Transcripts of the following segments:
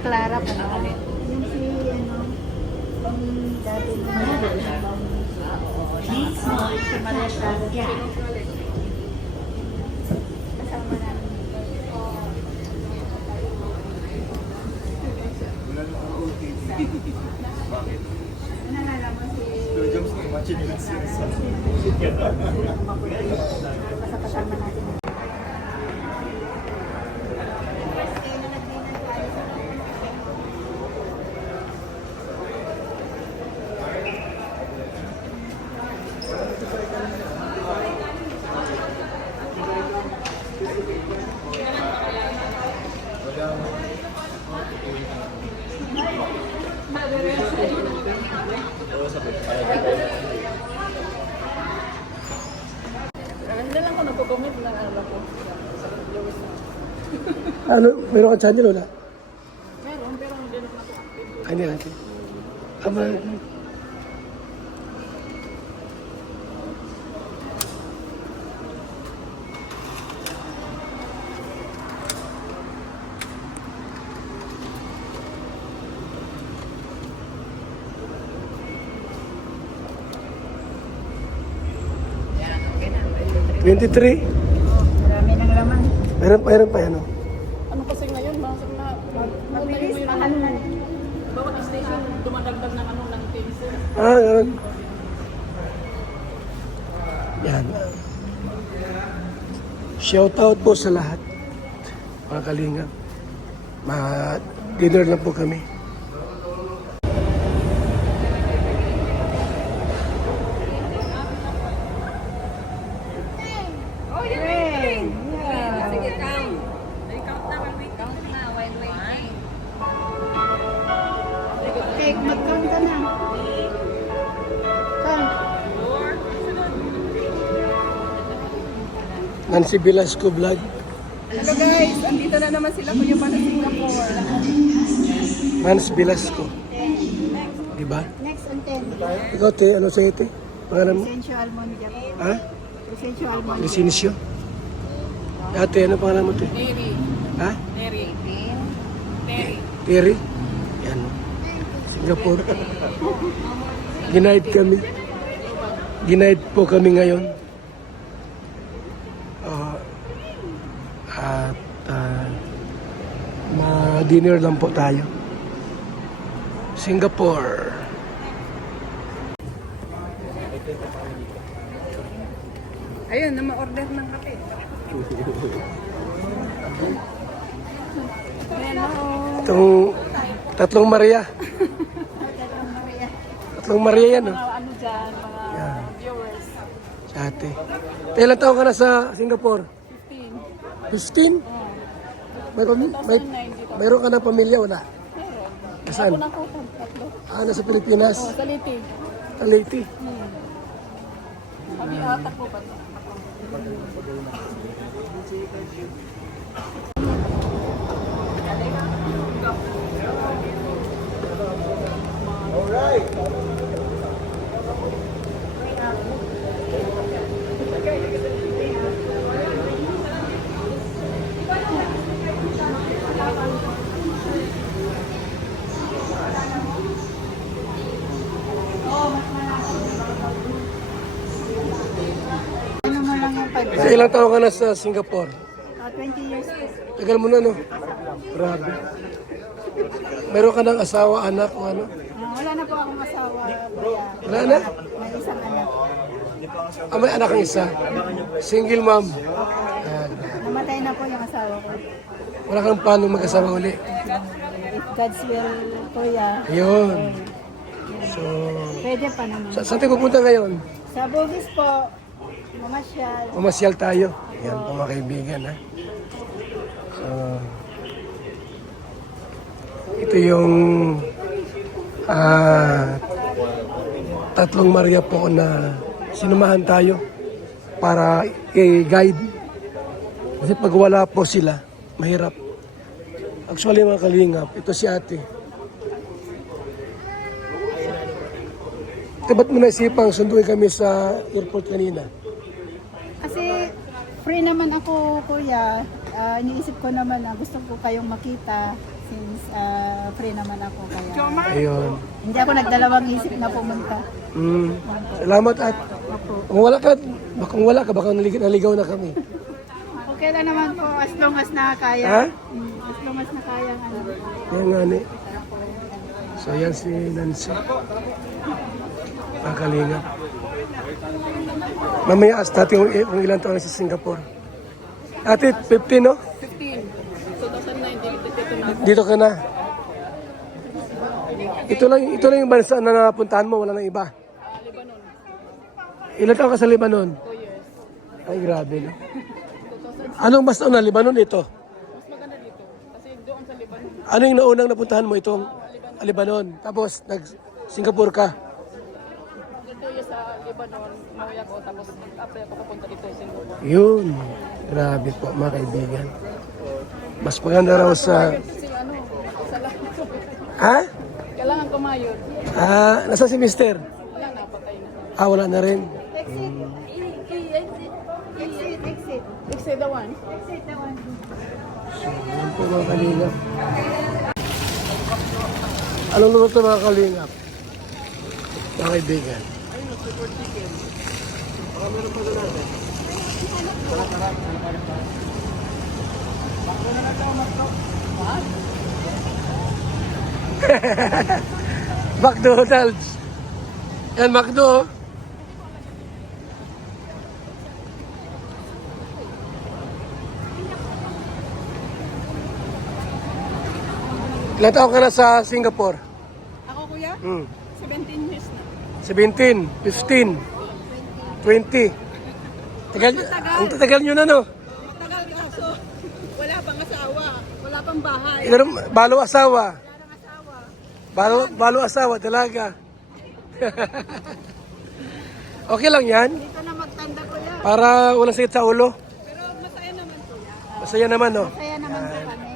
Clara pa na ulit. Yung si, dati na Si Maria Clara. kasama namin. Bakit? Nalala mo si... Jumps na machinilits yun. Basta kasama natin. Hindi lang ko nagko-comment lang ano ko. Ano, meron kang channel wala? Meron, pero hindi naman ako active. Ay, hindi natin. Ama, 23. Marami ng laman. Meron pa yan, oh. Ano kasi ngayon, masok na Mabilis, mahal na. bawat station dumadagdag ng ano ng things. Ganun. Yan. Shout out po sa lahat. Mga kalinga. Dinner lang po kami. Okay, mag-count ka na. Count. Nancy Velasco Vlog. Hello guys, andito na naman sila kuya pa sa Singapore. Nancy Velasco. Diba? Next on 10. Ikaw, te, ano sa'yo, te? Pangalan mo? Crescencio Almondia. Ha? Crescencio Almondia. Crescencio? Ate, ano pangalan mo, te? Terry. Ha? Terry. Terry. Terry? Yan. Singapore. Ginaid kami. Ginaid po kami ngayon. Ma-dinner lang po tayo. Singapore. Ayun, na ma-order ng kape. Itong tatlong Maria. Tatlong Maria yan, oh. Mga ano dyan, mga Yan. viewers. Si ate. Ilan taon ka na sa Singapore? 15. 15? Mayroon ka na pamilya, wala? Meron. Saan? Ako na ko, tatlo. Nasa Pilipinas? Oh, sa Liti. Sa Leyte? Kami atak po pa. Ano mo lang yung 5? Sa ilang taon ka na sa Singapore? 20 years po. Tagal mo na, no? Grabe. Mayroon ka ng asawa, anak, o ano? Wala na po akong asawa. Kuya. Wala na? May isang anak. May anak ang isa. Single mom. Namatay na po yung asawa ko. Wala kang paano mag-asawa uli. If God's will, kuya, Ayun. So, pwede pa naman. saan tayo pupunta ngayon? Sa Bugis po, mamasyal. Mamasyal tayo. Yan po mga kaibigan, ha? So, ito yung tatlong Maria po na sinumahan tayo para i-guide. Kasi pag wala po sila, mahirap. Actually mga kalingap, ito si ate. Ito ba't mo naisipang sunduin kami sa airport kanina? Kasi free naman ako, kuya. Iniisip ko naman na gusto ko kayong makita since free naman ako. Kaya Ayun. hindi ako nagdalawang isip na pumunta. Salamat at Opo. kung wala ka, baka naligaw na kami. Okay lang naman po as long as nakakaya. Ha? As long as nakaya. Ano. Yan nga ni. So yan si Nancy. Kakalingap. Mamaya ask natin kung ilan taon na sa Singapore. Ate, 15 no? 15. 2019, Dito ka na. Ito lang yung bansa na napuntahan mo, wala nang iba. Lebanon. Ilan taon ka sa Lebanon? 2 years. Ay, grabe no. Anong mas na Lebanon ito? Mas maganda dito. Kasi doon sa Lebanon, Ano yung naunang napuntahan mo itong Lebanon? Tapos nag-Singapore ka. dito yung sa Lebanon, umuwi ako. Tapos after ako papunta dito sa Singapore. Yun. Grabe po mga kaibigan. Mas maganda raw sa... Kasi ano, sa lahat. Ha? Kailangan kumayod. Nasa si Mister? Wala na, patay na. Wala na rin. Exit. Exit. Exit. Exit the one. Exit the one. So, yun po mga kalingap. Anong luto mga kalingap? Mga kaibigan. McDonald's. Yan, McDo. Ilan taon ka na sa Singapore? Ako kuya, 17 years na. 17, 15, 20. Tagal, ang tatagal nyo na, no? Tagal kaso, wala pang asawa, wala pang bahay. Pero balo asawa. Balo asawa, talaga. Okay lang yan. Dito na magtanda ko yan. Para walang sakit sa ulo. Pero masaya naman kuya. Masaya naman, no? Kaya naman po kami.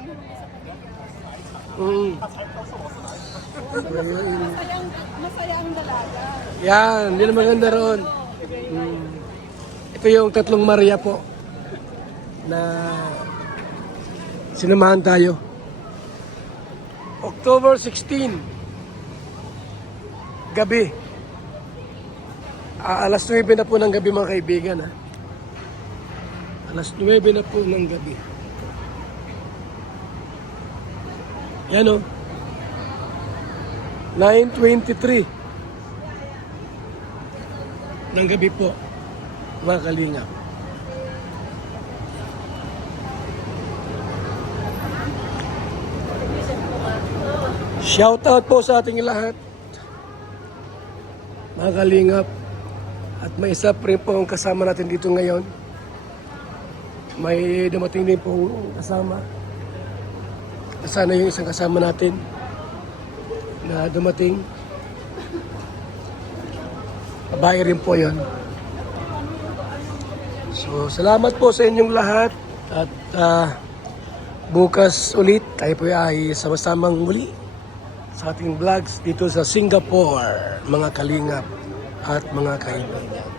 Masaya ang dalaga. Yan, hindi na maganda roon. Ito yung tatlong Maria po na sinamahan tayo. October 16, gabi. Alas 9 na po ng gabi mga kaibigan. Ha? Alas 9 na po ng gabi. Yan o. 9:23 ng gabi po, mga kalingap. Shout out po sa ating lahat, mga kalingap. At may isa pa rin po ang kasama natin dito ngayon. May dumating din po kasama. Sana yung isang kasama natin na dumating. Babae rin po yun. So, salamat po sa inyong lahat. At bukas ulit, tayo po ay sama-samang muli sa ating vlogs dito sa Singapore, mga kalingap at mga kaibigan.